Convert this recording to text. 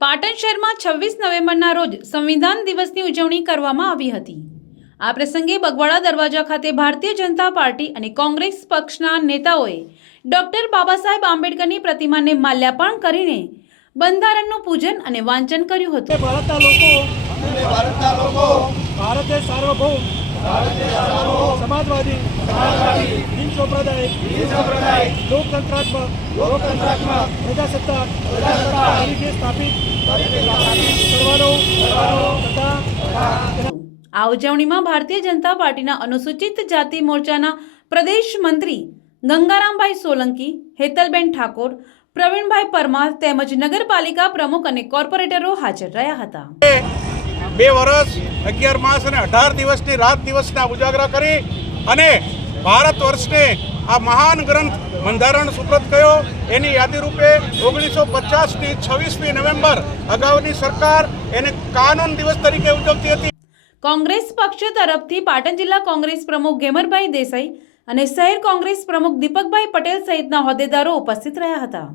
પાટણ શહેરમાં 26 નવેમ્બરના રોજ સંવિધાન દિવસની ઉજવણી કરવામાં આવી હતી। આ પ્રસંગે બગવાડા દરવાજા ખાતે ભારતીય જનતા પાર્ટી અને કોંગ્રેસ પક્ષના નેતાઓએ ડોક્ટર બાબા સાહેબ આંબેડકરની પ્રતિમાને માલ્યાર્પણ કરીને બંધારણનું પૂજન અને વાંચન કર્યું હતું। ભારતના લોકો ભારતીય સાર્વભૌમ समाजवादी हिंद संप्रदाय लोकतंत्रात्मक प्रजासत्ताक तरीके स्थापित करवानो तथा આ ઉજવણીમાં ભારતીય જનતા પાર્ટીના અનુસૂચિત જાતિ મોરચાના પ્રદેશ મંત્રી ગંગારામભાઈ સોલંકી, હેતલબેન ઠાકોર, પ્રવીણભાઈ પરમાર તેમજ નગરપાલિકા પ્રમુખ અને કોર્પોરેટરો હાજર રહ્યા હતા। 2 વર્ષ 11 માસ અને 18 દિવસની રાત દિવસના ઉજાગરા કરી અને ભારત વર્ષને આ મહાન ગ્રંથ બંધારણ સુપ્રત કર્યો। એની યાદી રૂપે 1950ની 26મી નવેમ્બર અગાઉની સરકાર એને કાનૂન દિવસ તરીકે ઉજવતી હતી। કોંગ્રેસ પક્ષ તરફથી પાટણ જિલ્લા કોંગ્રેસ પ્રમુખ ગેમરભાઈ દેસાઈ અને શહેર કોંગ્રેસ પ્રમુખ દીપકભાઈ પટેલ સહિતના હોદ્દેદારો ઉપસ્થિત રહ્યા હતા।